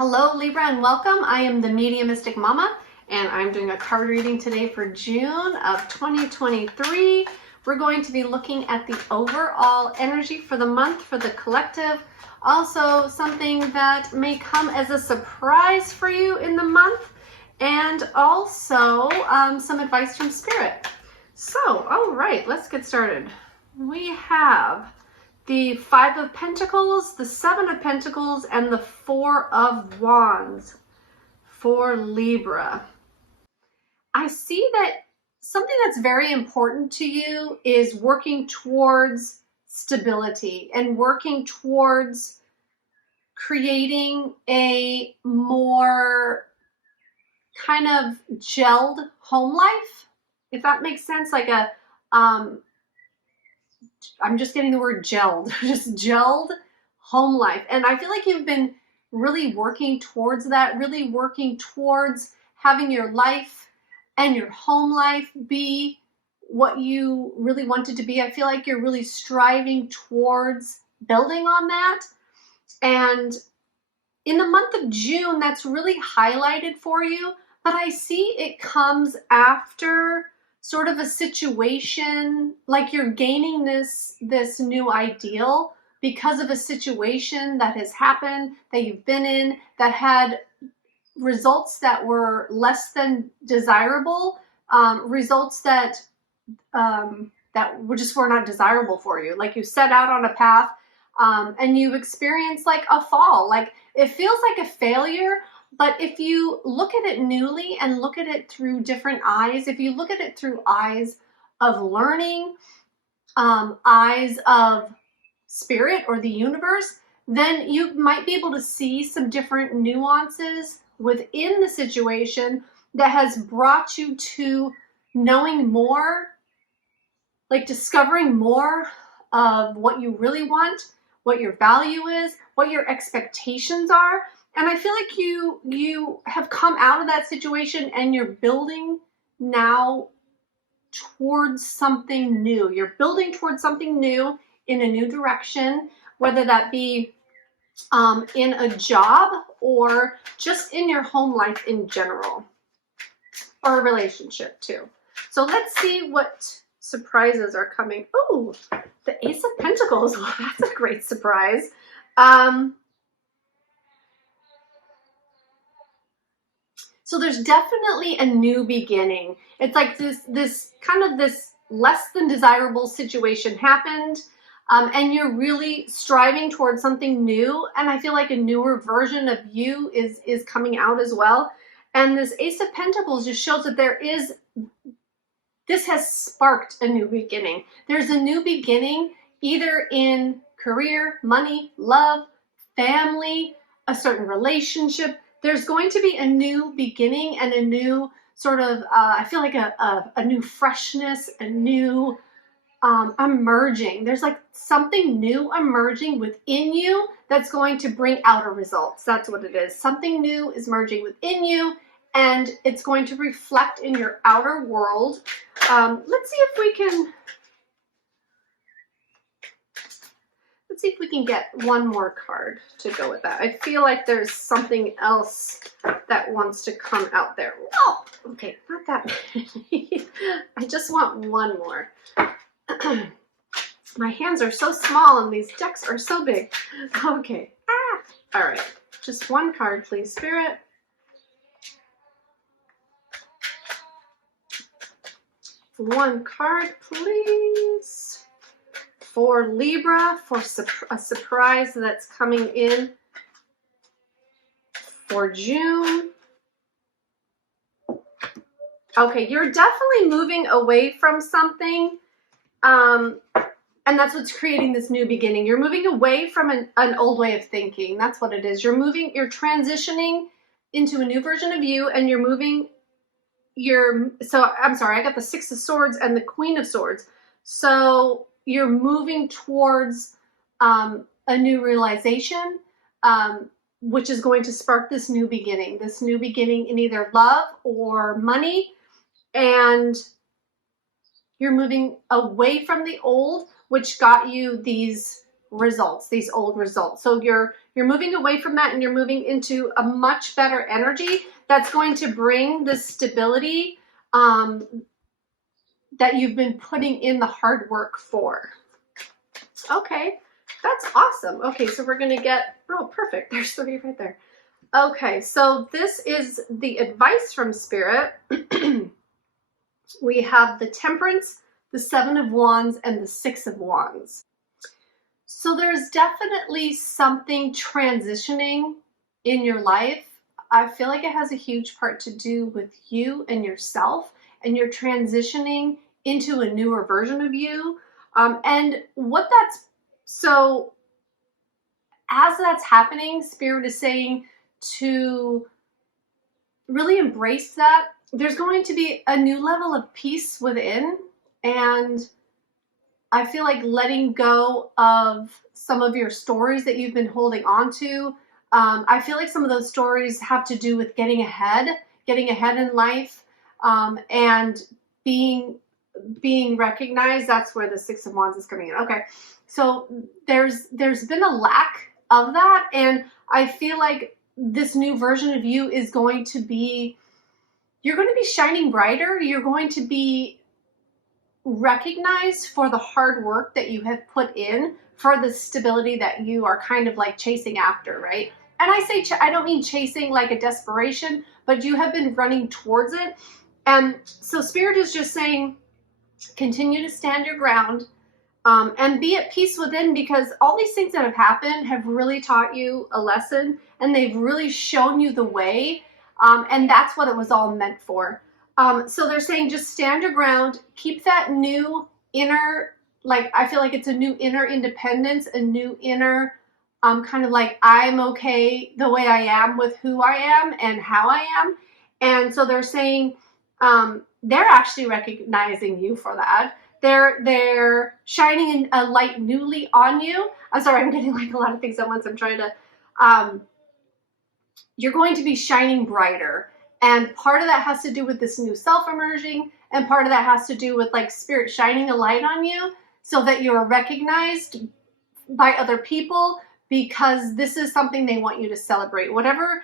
Hello Libra and welcome. I am the Mediumistic Mama and I'm doing a card reading today for June of 2023. We're going to be looking at the overall energy for the month for the collective. Also something that may come as a surprise for you in the month, and also some advice from Spirit. So, all right, let's get started. We have the Five of Pentacles, the Seven of Pentacles, and the Four of Wands for Libra. I see that something that's very important to you is working towards stability and working towards creating a more kind of gelled home life, if that makes sense. Like a I'm just getting the word gelled, just gelled home life. And I feel like you've been really working towards that, really working towards having your life and your home life be what you really wanted to be. I feel like you're really striving towards building on that. And in the month of June, that's really highlighted for you, but I see it comes after sort of a situation, like you're gaining this new ideal because of a situation that has happened, that you've been in, that had results that were less than desirable, results that were not desirable for you. Like you set out on a path and you experienced like a fall. Like it feels like a failure. But if you look at it newly and look at it through different eyes, if you look at it through eyes of learning, eyes of spirit or the universe, then you might be able to see some different nuances within the situation that has brought you to knowing more, like discovering more of what you really want, what your value is, what your expectations are. And I feel like you have come out of that situation and you're building now towards something new. You're building towards something new in a new direction, whether that be in a job or just in your home life in general, or a relationship too. So let's see what surprises are coming. Oh, the Ace of Pentacles. Well, that's a great surprise. So there's definitely a new beginning. It's like this kind of this less than desirable situation happened, and you're really striving towards something new. And I feel like a newer version of you is coming out as well. And this Ace of Pentacles just shows that this has sparked a new beginning. There's a new beginning either in career, money, love, family, a certain relationship. There's going to be a new beginning and a new sort of, I feel like a new freshness, a new emerging. There's like something new emerging within you that's going to bring outer results. That's what it is. Something new is merging within you and it's going to reflect in your outer world. Let's see if we can get one more card to go with that. I feel like there's something else that wants to come out there. Oh, okay, not that many. I just want one more. My hands are so small and these decks are so big. Okay. All right, just one card, please, Spirit. One card, please. For Libra, for a surprise that's coming in for June. Okay, you're definitely moving away from something, and that's what's creating this new beginning. You're moving away from an old way of thinking. That's what it is. You're transitioning into a new version of you, and so I'm sorry, I got the Six of Swords and the Queen of Swords. So you're moving towards a new realization, which is going to spark this new beginning in either love or money. And you're moving away from the old, which got you these results, these old results. So you're moving away from that and you're moving into a much better energy that's going to bring the stability that you've been putting in the hard work for. Okay, that's awesome. Okay, so we're going to get, oh, perfect. There's 3 right there. Okay, so this is the advice from Spirit. We have the Temperance, the 7 of Wands, and the 6 of Wands. So there's definitely something transitioning in your life. I feel like it has a huge part to do with you and yourself, and you're transitioning into a newer version of you. And what that's, so as that's happening, Spirit is saying to really embrace that. There's going to be a new level of peace within, and I feel like letting go of some of your stories that you've been holding on to. I feel like some of those stories have to do with getting ahead in life, and being recognized. That's where the 6 of Wands is coming in. Okay, so there's been a lack of that, and I feel like this new version of you is going to be, you're going to be shining brighter. You're going to be recognized for the hard work that you have put in, for the stability that you are kind of like chasing after, right? And I say, I don't mean chasing like a desperation, but you have been running towards it. And so Spirit is just saying, continue to stand your ground, and be at peace within, because all these things that have happened have really taught you a lesson, and they've really shown you the way, and that's what it was all meant for. So they're saying just stand your ground, keep that new inner, like, I feel like it's a new inner independence, a new inner kind of like, I'm okay the way I am with who I am and how I am. And so they're saying they're actually recognizing you for that. They're shining a light newly on you. I'm sorry, I'm getting like a lot of things at once. I'm trying to, you're going to be shining brighter. And part of that has to do with this new self emerging. And part of that has to do with like Spirit shining a light on you so that you're recognized by other people, because this is something they want you to celebrate. Whatever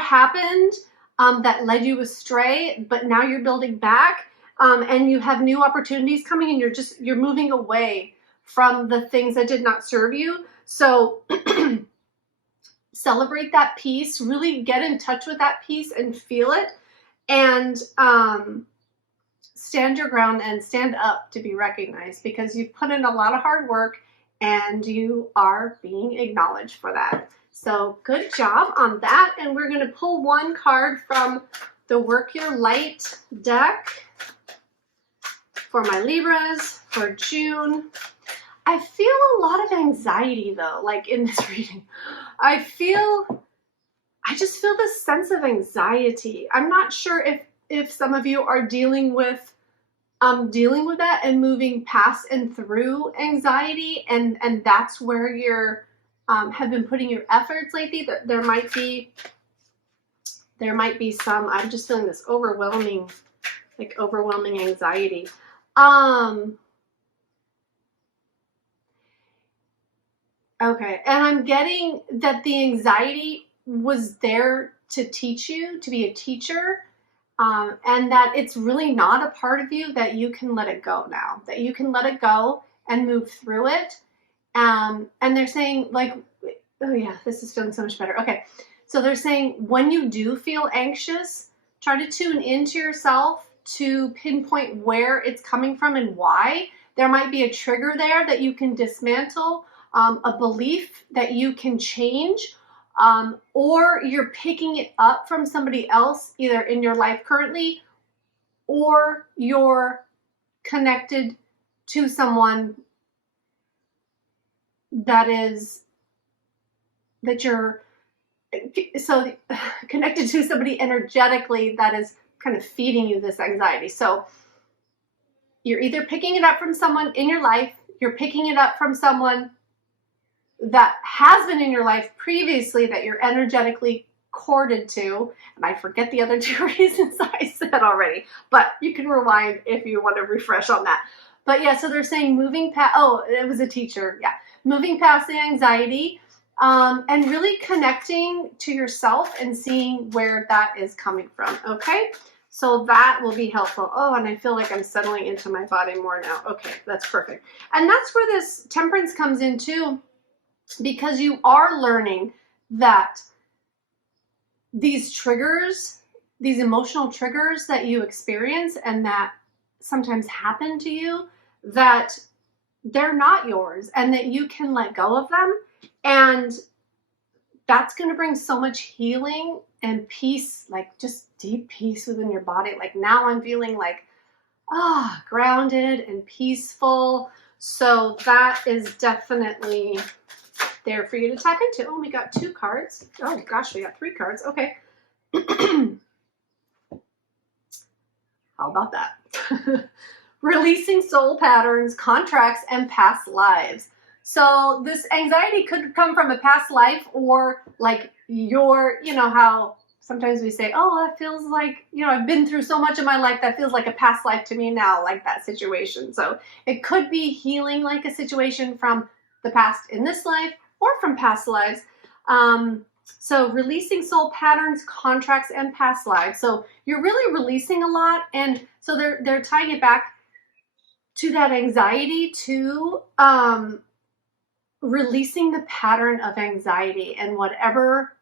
happened that led you astray, but now you're building back. And you have new opportunities coming, and you're moving away from the things that did not serve you. So celebrate that peace, really get in touch with that peace and feel it, and stand your ground and stand up to be recognized, because you've put in a lot of hard work and you are being acknowledged for that. So good job on that. And we're going to pull one card from the Work Your Light deck for my Libras for June. I feel a lot of anxiety though, like in this reading. I just feel this sense of anxiety. I'm not sure if some of you are dealing with that and moving past and through anxiety, and that's where you're have been putting your efforts lately. There might be some, I'm just feeling this overwhelming anxiety. Okay, and I'm getting that the anxiety was there to teach you, to be a teacher, and that it's really not a part of you, that you can let it go now, that you can let it go and move through it. And they're saying like, oh yeah, this is feeling so much better. Okay, so they're saying when you do feel anxious, try to tune into yourself to pinpoint where it's coming from and why. There might be a trigger there that you can dismantle, a belief that you can change, or you're picking it up from somebody else, either in your life currently, or you're connected to someone so connected to somebody energetically that is kind of feeding you this anxiety. So you're either picking it up from someone in your life, you're picking it up from someone that has been in your life previously that you're energetically corded to, and I forget the other 2 reasons I said already, but you can rewind if you want to refresh on that. But yeah, so they're saying moving past, oh, it was a teacher, yeah. moving past the anxiety, and really connecting to yourself and seeing where that is coming from, okay? So that will be helpful. Oh, and I feel like I'm settling into my body more now. Okay, that's perfect. And that's where this temperance comes in too, because you are learning that these triggers, these emotional triggers that you experience and that sometimes happen to you, that they're not yours and that you can let go of them. And that's going to bring so much healing and peace, like just deep peace within your body. Like now I'm feeling like, grounded and peaceful. So that is definitely there for you to tap into. Oh, we got 2 cards. Oh gosh, we got 3 cards. Okay. How about that? Releasing soul patterns, contracts, and past lives. So this anxiety could come from a past life, or like your, you know, how sometimes we say, oh, that feels like, you know, I've been through so much in my life that feels like a past life to me now, like that situation. So it could be healing like a situation from the past in this life or from past lives. So releasing soul patterns, contracts, and past lives. So you're really releasing a lot. And so they're tying it back to that anxiety, to releasing the pattern of anxiety and whatever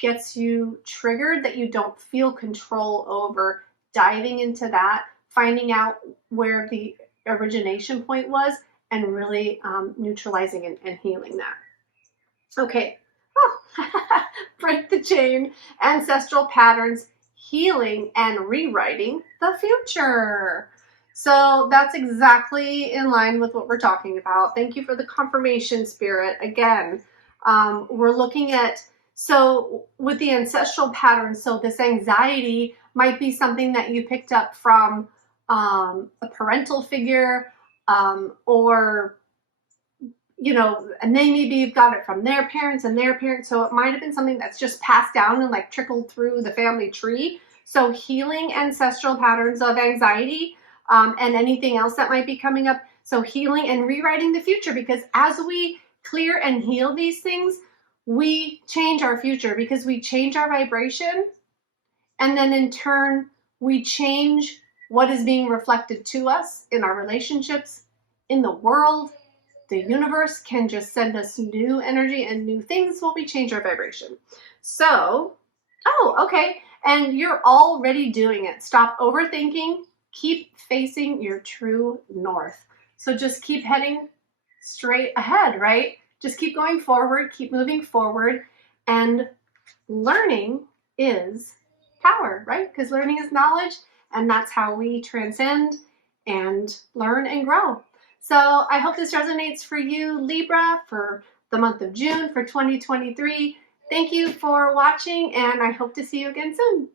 gets you triggered that you don't feel control over, diving into that, finding out where the origination point was, and really neutralizing and healing that. Okay. Oh. Break the chain, ancestral patterns, healing, and rewriting the future. So that's exactly in line with what we're talking about. Thank you for the confirmation, Spirit. Again, we're looking at, so with the ancestral patterns, so this anxiety might be something that you picked up from a parental figure, or you know, and they maybe got it from their parents and their parents. So it might have been something that's just passed down and like trickled through the family tree. So healing ancestral patterns of anxiety, and anything else that might be coming up. So healing and rewriting the future, because as we clear and heal these things, we change our future, because we change our vibration. And then in turn, we change what is being reflected to us in our relationships, in the world. The universe can just send us new energy and new things while we change our vibration. So, okay. And you're already doing it. Stop overthinking. Keep facing your true north. So just keep heading straight ahead, right? Just keep going forward, keep moving forward. And learning is power, right? Because learning is knowledge, and that's how we transcend and learn and grow. So I hope this resonates for you, Libra, for the month of June for 2023. Thank you for watching, and I hope to see you again soon.